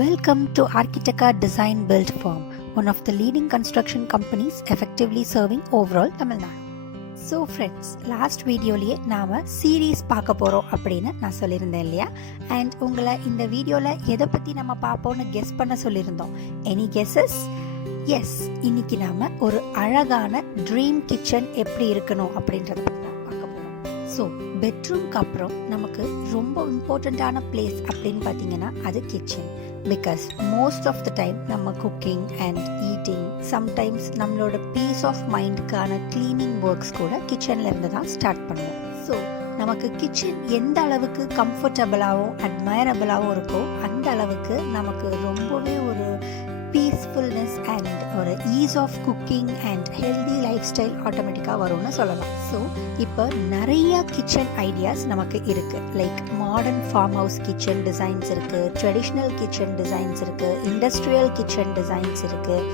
Welcome to Architeca Design Build Firm, one of the leading construction companies effectively serving overall Tamil Nadu. So friends, last வீடியோலேயே நாம் series பார்க்க போகிறோம் அப்படின்னு நான் சொல்லியிருந்தேன் இல்லையா? அண்ட் உங்களை இந்த வீடியோவில் எதை பற்றி நம்ம பார்ப்போம்னு கெஸ் பண்ண சொல்லியிருந்தோம். Any guesses? எஸ், இன்னைக்கு நாம் ஒரு அழகான ட்ரீம் கிச்சன் எப்படி இருக்கணும் அப்படின்றத பற்றி தான் பார்க்க போகிறோம். ஸோ பெட்ரூம்க்கு அப்புறம் நமக்கு ரொம்ப இம்பார்ட்டண்ட்டான பிளேஸ் அப்படின்னு பார்த்தீங்கன்னா அது kitchen. Because most of the time நம்ம குக்கிங் அண்ட் ஈட்டிங், சம்டைம்ஸ் நம்மளோட பீஸ் ஆஃப் மைண்டுக்கான க்ளீனிங் ஒர்க்ஸ் கூட கிச்சனில் இருந்து தான் ஸ்டார்ட் பண்ணுவோம். ஸோ நமக்கு கிச்சன் எந்த அளவுக்கு கம்ஃபர்டபுளாகவும் அட்மைரபிளாகவும் இருக்கோ அந்த அளவுக்கு நமக்கு ரொம்பவே ஒரு பீஸ்ஃபுல்னஸ் அண்ட் ஒரு ease of cooking and healthy lifestyle ஆட்டோமேட்டிக்காக வரும்னு சொல்லலாம். ஸோ இப்போ நிறைய கிச்சன் ஐடியாஸ் நமக்கு இருக்குது. Like modern farm house kitchen designs இருக்குது, ட்ரெடிஷ்னல் கிச்சன் டிசைன்ஸ் இருக்குது, இண்டஸ்ட்ரியல் கிச்சன் டிசைன்ஸ் இருக்குது,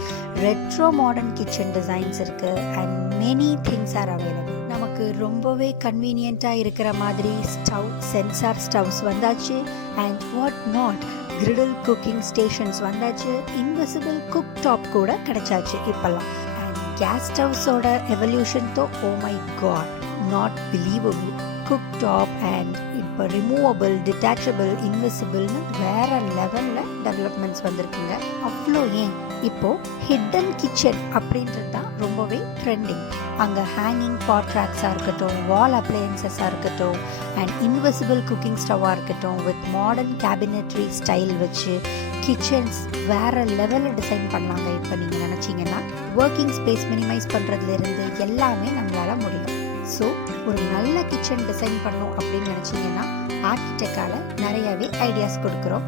ரெட்ரோ மாடர்ன் கிச்சன் டிசைன்ஸ் இருக்குது and many things are available. நமக்கு ரொம்பவே கன்வீனியண்ட்டாக இருக்கிற மாதிரி ஸ்டவ், சென்சார் ஸ்டவ்ஸ் வந்தாச்சு and what not, griddle cooking stations வந்தாச்சு, இன்விசிபிள் குக் டாப் கூட கிடைச்சாச்சு இப்பெல்லாம். அண்ட் கேஸ் ஸ்டவ்ஸோட evolution though oh my God, not believable. Cooktop and இப்போ ரிமூவபிள், டிட்டாச்சபிள், இன்விசிபிள்னு வேற லெவலில் டெவலப்மெண்ட்ஸ் வந்திருக்குங்க. அவ்வளோ ஏன், இப்போது ஹிடன் கிச்சன் அப்படின்றது தான் ரொம்பவே ட்ரெண்டிங். அங்கே ஹேங்கிங் பாட் ட்ராக்ஸாக இருக்கட்டும், வால் அப்ளையன்சஸாக இருக்கட்டும் அண்ட் இன்விசிபிள் குக்கிங் ஸ்டவ்வாக இருக்கட்டும், வித் மாடர்ன் கேபினட்ரி ஸ்டைல் வச்சு கிச்சன்ஸ் வேறு லெவலில் டிசைன் பண்ணலாங்க. இப்போ நீங்கள் நினச்சிங்கன்னா ஒர்க்கிங் ஸ்பேஸ் மினிமைஸ் பண்ணுறதுலேருந்து எல்லாமே நம்மளால் முடியும். ஸோ ஒரு நல்ல கிச்சன் டிசைன் பண்ணோம் அப்படின்னு நினச்சிங்கன்னா ஆர்கிடெக்காவில் நிறையவே ஐடியாஸ் கொடுக்குறோம்.